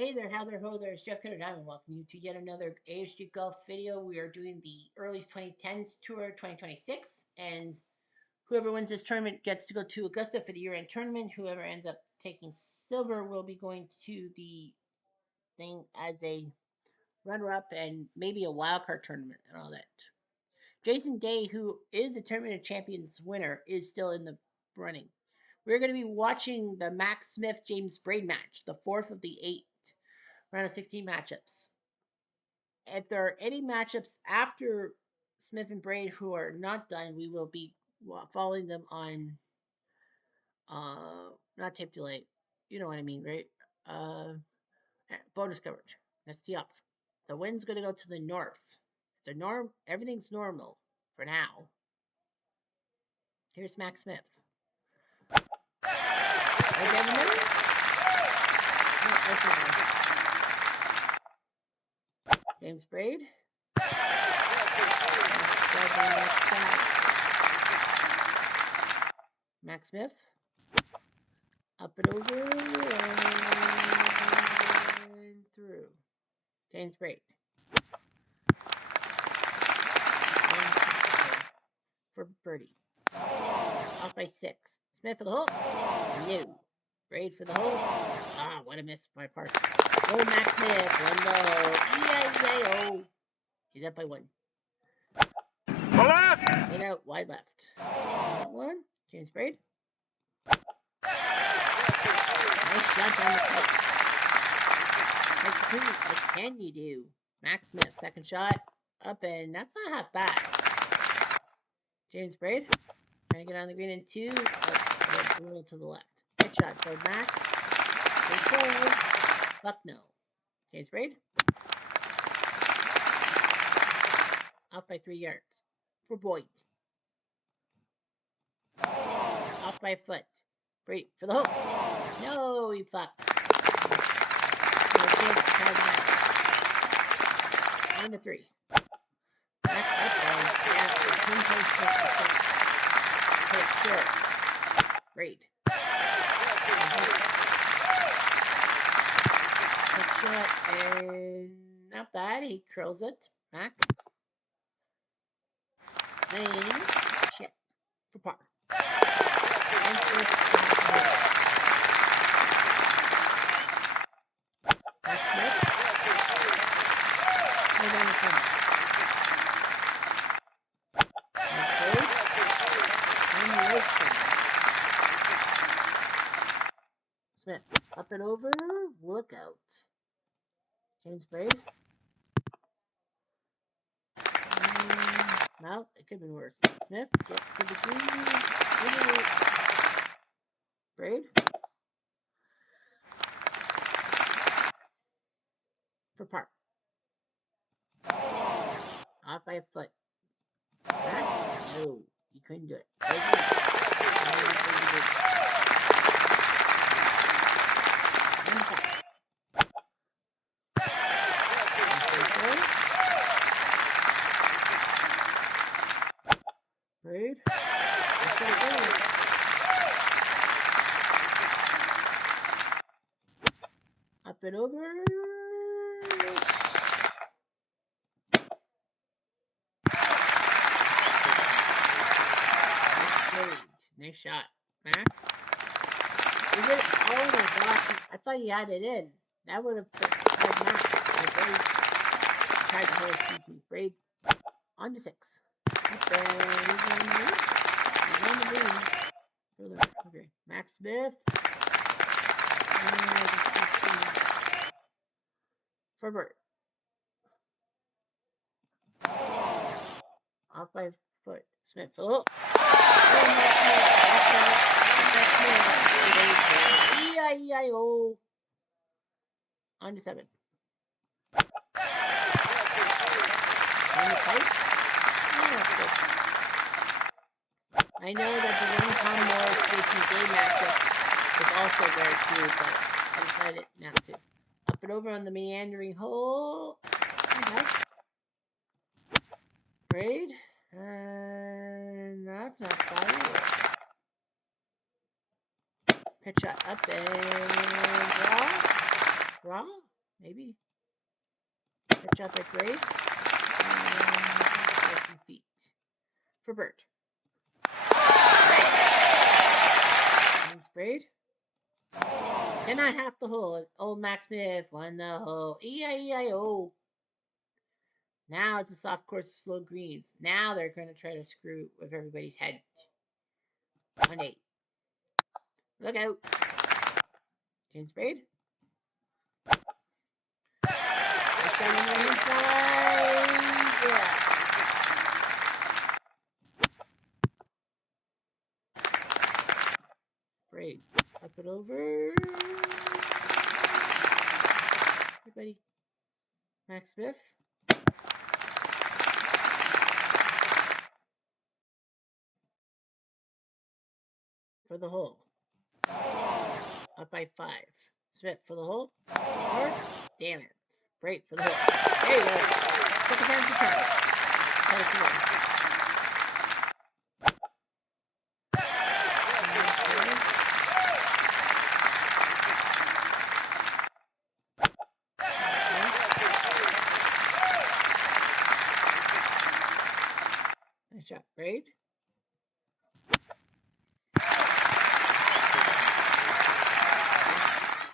Hey there, how there, ho there, it's Jeff Cutter Diamond. Welcome you to yet another ASG Golf video. We are doing the Earlies10s Tour 2026, and whoever wins this tournament gets to go to Augusta for the year-end tournament. Whoever ends up taking silver will be going to the thing as a runner-up and maybe a wild card tournament and all that. Jason Day, who is a Tournament of Champions winner, is still in the running. We're going to be watching the Max Smith-James Braid match, the fourth of the 8 round of 16 matchups. If there are any matchups after Smith and Braid who are not done, we will be following them on not tape delay. You know what I mean, right? Bonus coverage. That's the up. The wind's going to go to the north. It's a norm. Everything's normal for now. Here's Max Smith. James Braid. Max Smith. Up and over and through. James Braid. For birdie. Off by 6. Smith for the hole. No. Braid for the hole. Ah, what a miss by Park. Oh, Max Smith. One low. E-I-E-I-O. He's up by 1. Left. Went out wide left. That one. James Braid. Nice shot down the pipe. What can you do? Max Smith. Second shot. Up and that's not half bad. James Braid. Trying to get on the green in 2. Up a little to the left. Good shot for Max. Good goals. Fuck no. James Braid. Off by 3 yards. For Boyd. Off by a foot. Braid for the hole. No, he fucked. On to 3. Back up and down. Hit it short. Braid. Good shot and not bad. He curls it. Back. Same shit for par. Back Smith. Hold on the front. Smith, up and over, look out. James Braid. No, it could have been worse. Smith, get to the green. Braid. For par. Off by a foot. Back? No, you couldn't do it. Braid. Up and over. Nice shot. Max. Is it? Oh my gosh. I thought he had it in. That would have had Max. Excuse me. Braid. On to 6. Up there. He's on the green. Further. Okay. Max Smith. For bird. Off by a foot. Smith. Oh. E-I-E-I-O. On to 7. On the pipe. I know that the one Tom Morris Jason Day matchup is also there too, but I decided not to. Up and over on the meandering hole. Braid. And that's not bad either. Pitch shot up and draw. maybe. Good shot by Braid. And 2 feet for Bird. And Braid. Cannot half the hole. Old Max Smith won the hole. E-I-E-I-O. Now it's a soft course with slow greens. Now they're going to try to screw with everybody's head. 1-8. Look out. James Braid. Shot on the inside. Yeah. Braid. Up it over. Hey, buddy. Max Smith. For the hole. Up by 5. Smith for the hole. Hard. Damn it. Braid for the hole. There you go. Second time's the charm. Nice shot. Braid.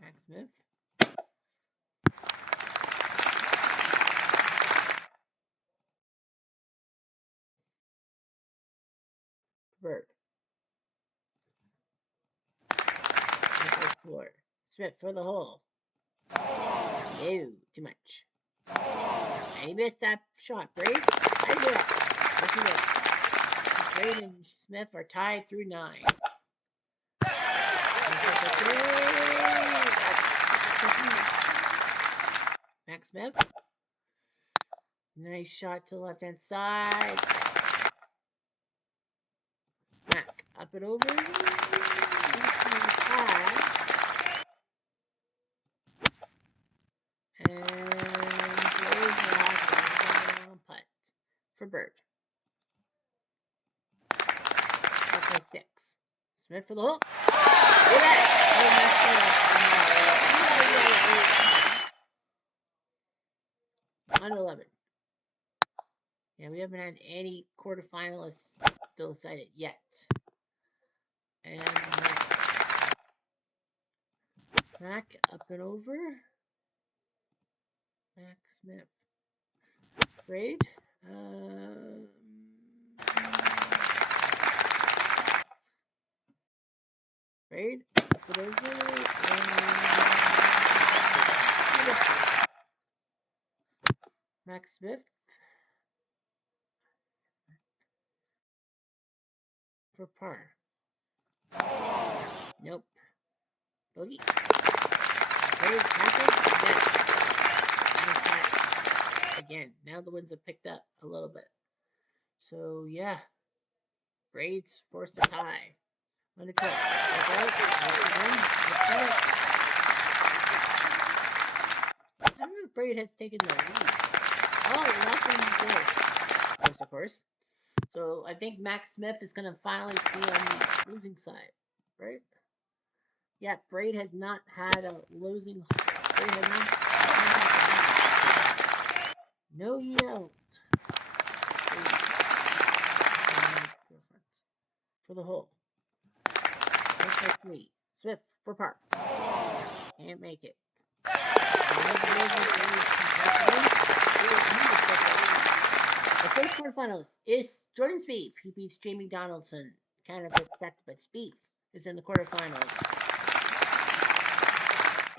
Max Smith. Bird. Floor. Smith for the hole. No, too much. And he missed that shot. Braid. I do it. Yes, he did. Braid and Smith are tied through 9. Max Smith. Nice shot to the left-hand side. Mac, up and over. And putt for Bird. Up by 6. Smith for the hole. Look at that. 11. Yeah, we haven't had any quarterfinalists still decided yet. And Mac up and over. Mac Smith. Braid. Braid. Up and over. Mac Smith. For par. Nope. Bogey. Braid. Again, now the winds have picked up a little bit. So, yeah. Braid's forced to tie. 1 12. I don't know if Braid has taken the lead. Oh, left and good. Of course. So, I think Max Smith is going to finally be on the losing side, right? Yeah, Braid has not had a losing. Braid has not. No, you don't. For the hole. 1-3. Smith for par. Can't make it. The first quarterfinalist is Jordan Spieth. He beats Jamie Donaldson. Kind of expected, but Spieth is in the quarterfinals.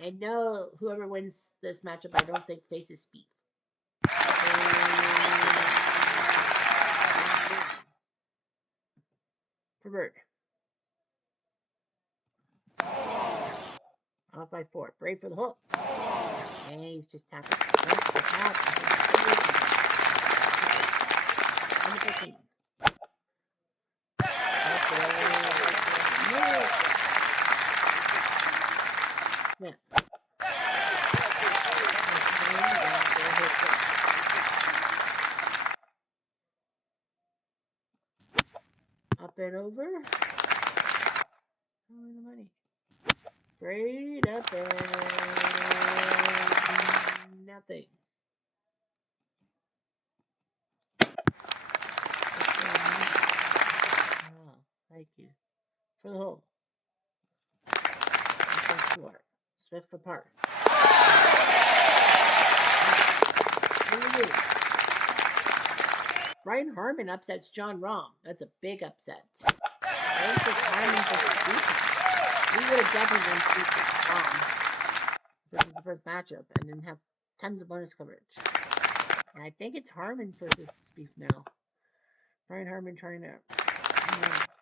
And no, whoever wins this matchup, I don't think faces Spieth. For Bird. Off by 4. Braid for the hole. And he's just tapping. Smith. Up and over. Oh, the money. Braid up and the hole. Four. Smith for par. Brian Harman upsets John Rahm. That's a big upset. Harman we would have definitely been with Rahm. This is the first matchup, and then have tons of bonus coverage. And I think it's Harman versus Spieth now. Brian Harman trying to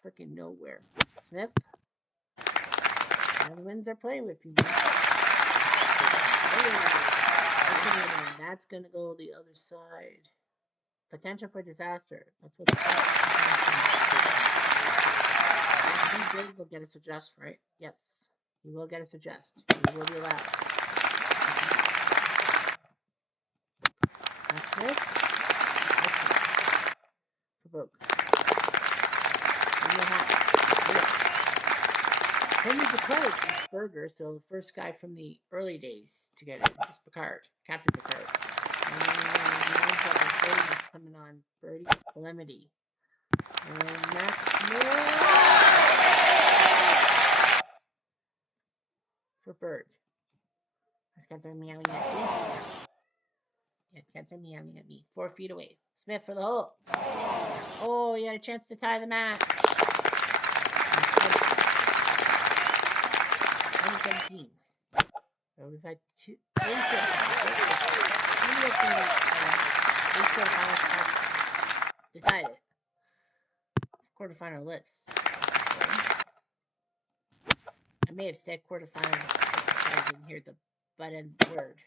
freaking nowhere. Smith. The winds are playing with you, man. That's going to go the other side. Potential for disaster. That's what he will get a suggest, right? Yes. He will get a suggest. He will be allowed. That's Smith. For both. Henry's a pro from Berger, so the first guy from the early days to get it is Picard, Captain Picard. And coming on Birdie Calamity. And Max for Bird. Cats are meowing at me. Yeah, cats are meowing at me. 4 feet away. Smith for the hole. Oh, he had a chance to tie the match. 2017. So we've had 3 quarterfinals decided. Quarterfinal list. I may have said quarterfinals, but I didn't hear the button word.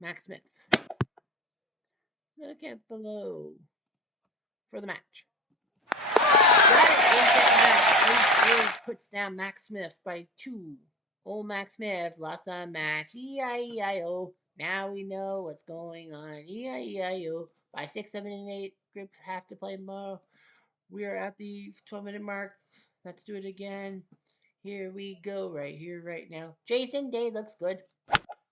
Max Smith. Look at below for the match. Puts down Max Smith by 2. Old Max Smith lost the match. E-I-E-I-O. Now we know what's going on. E-I-E-I-O. 5, 6, 7, and 8 group have to play more. We are at the 12-minute mark. Let's do it again. Here we go, right here, right now. Jason Day looks good.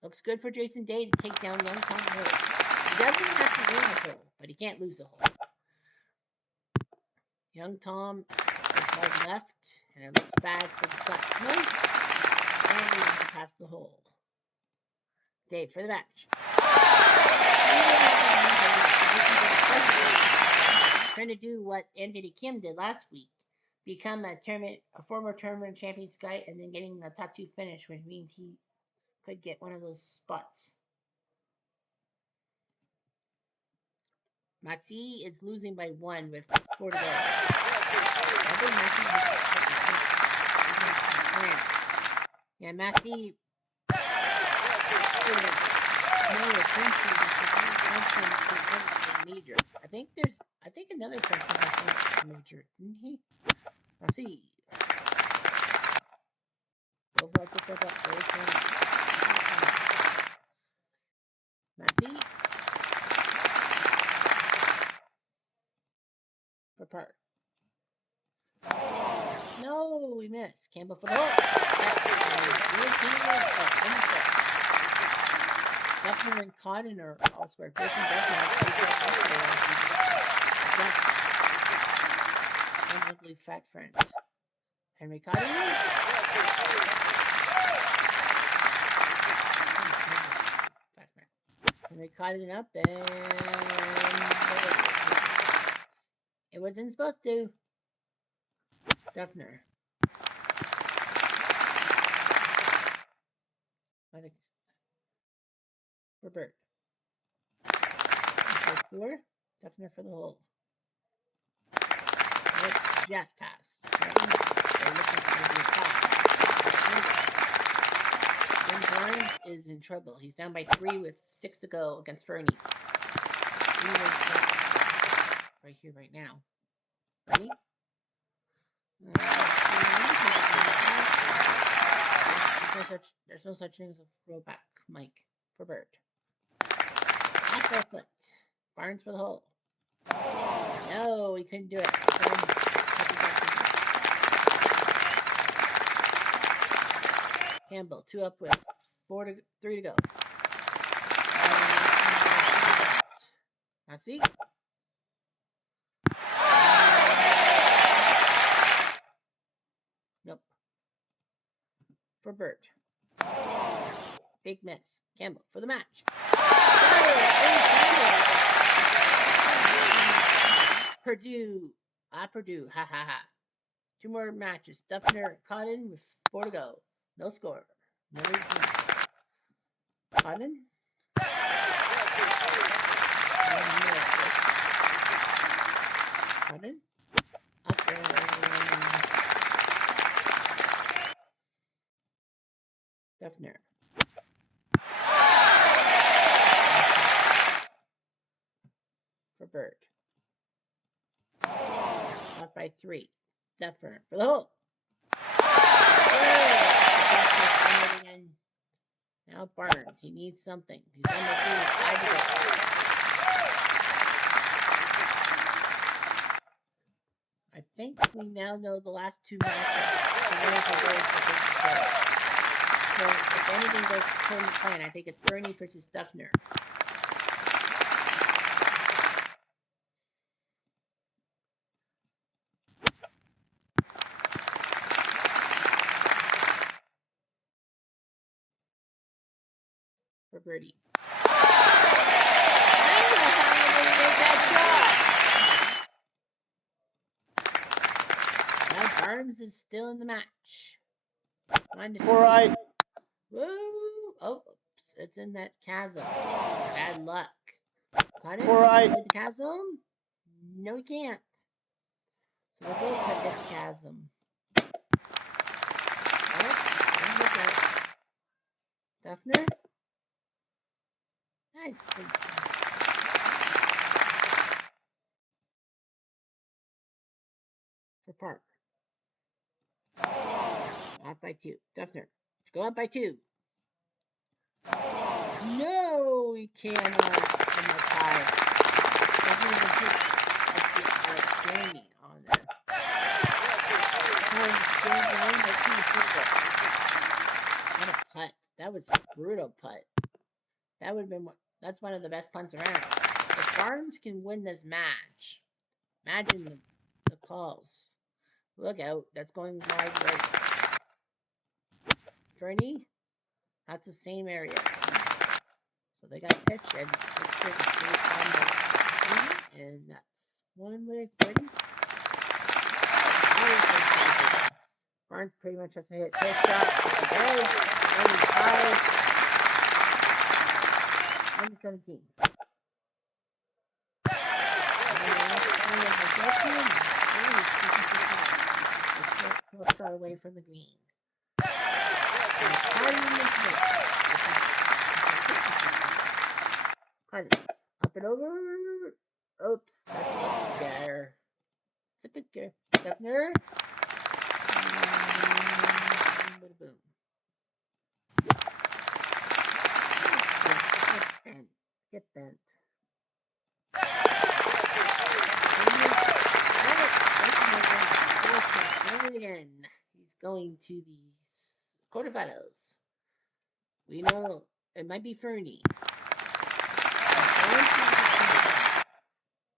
Looks good for Jason Day to take down Young Tom Lewis. He doesn't have to win a hole, but he can't lose a hole. Young Tom is left, and it looks bad for the Scotsman. And he wants to pass the hole. Dave for the match. Trying to do what Anthony Kim did last week. Become a former tournament champion guy, and then getting a top 2 finish, which means he could get one of those spots. Massey is losing by 1 with 4 to go. Yeah, Massey. Major. I think another person has a major, didn't he? Massey. Massey. For par. No, we missed. Campbell for the hole. Duffner and Cotton are all square. Ugly fat friends. Henry Cotton. Henry Cotton up, and it wasn't supposed to. Duffner. Robert. 4. Duffner for the hole. Just passed. Jim Barnes is in trouble. He's down by 3 with 6 to go against Fernie. Right here, right now. Ready? There's no such thing as a rollback mic for Bird. Off by foot. Barnes for the hole. No, he couldn't do it. Campbell, 2 up with 3 to go. Now see? for Bird. Big miss. Campbell for the match. Purdue. Purdue. Ha ha ha. 2 more matches. Duffner, Cotton with 4 to go. No score. No Cotton. Cotton. Up there. Duffner. For Bird. Up by 3. Duffner for the hole. Now Barnes. He needs something. He's on the 3 with 5 to go. I think we now know the last 2 matchups. So if anything goes according to plan, I think it's Bernie versus Duffner. For Birdie. Now Barnes is still in the match. All right. Woo! Oh, it's in that chasm. Bad luck. Caught it? All right. Avoid the chasm? No, he can't. So we'll both cut this chasm. Look at Duffner. Nice. For Park. Off by 2. Duffner. Go up by 2. No, he cannot. And the tie. Duffner will put a journey on this. What a putt. That was a brutal putt. That would have been, that's one of the best punts around. If Barnes can win this match, imagine the calls. Look out, that's going wide right. Fernie, that's the same area. So they got pitch and make sure to stay on the green, and that's one way Fernie. Barnes pretty much has to hit his shot. Only 17. Shot away from the green. Cut it. Up and over. Oops, that's a big gear. It's a big gear. Duffner. Boom. Get bent. Again. He's going to the quarterfinals. We know it might be Fernie.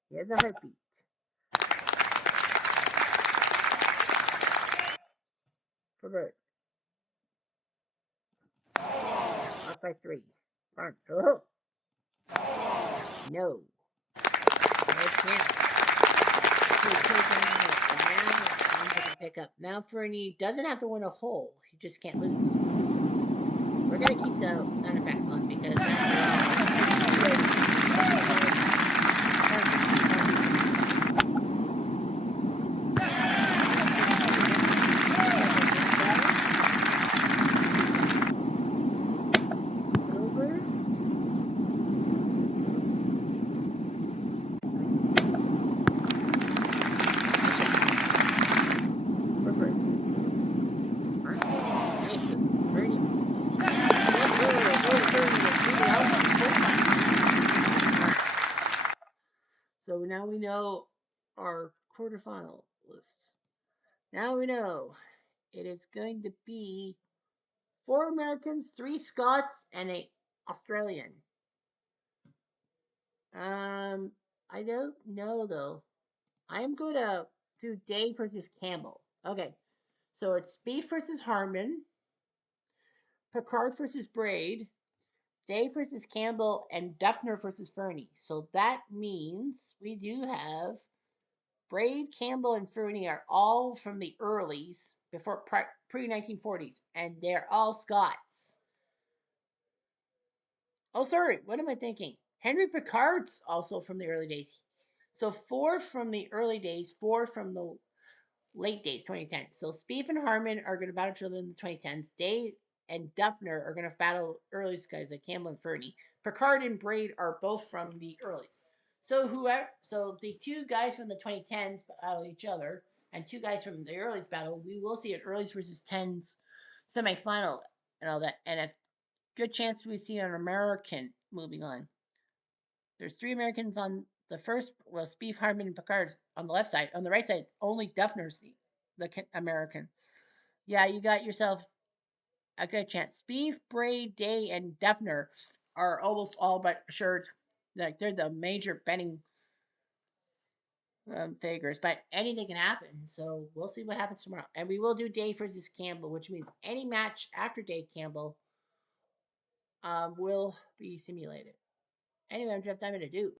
He has a heartbeat. For Bird. Off by 3. Barnes. Oh. No. I can't. Pick up. Now Fernie doesn't have to win a hole. He just can't lose. We're going to keep the sound effects on because so now we know our quarterfinal lists. Now we know it is going to be 4 Americans, 3 Scots, and an Australian. I don't know though. I am going to do Dave versus Campbell. Okay, so it's Beef versus Harmon. Picard versus Braid, Day versus Campbell, and Duffner versus Fernie. So that means we do have Braid, Campbell, and Fernie are all from the earlies before pre 1940s, and they're all Scots. Oh, sorry, what am I thinking? Henry Picard's also from the early days. So 4 from the early days, 4 from the late days, 2010. So Spieth and Harmon are going to battle each other in the 2010s. Day and Duffner are going to battle early guys like Campbell and Fernie. Picard and Braid are both from the earlies. So the two guys from the 2010s battle each other, and two guys from the earlies battle. We will see an earlies versus tens semifinal and all that, and a good chance we see an American moving on. There's 3 Americans on the first. Well, Spieth, Harmon, and Picard on the left side. On the right side, only Duffner's the American. Yeah, you got yourself a good chance. Spieth, Bray, Day, and Duffner are almost all but assured. Like they're the major betting figures, but anything can happen. So we'll see what happens tomorrow. And we will do Day versus Campbell, which means any match after Day Campbell will be simulated. Anyway, I'm Jeff Diamond to do.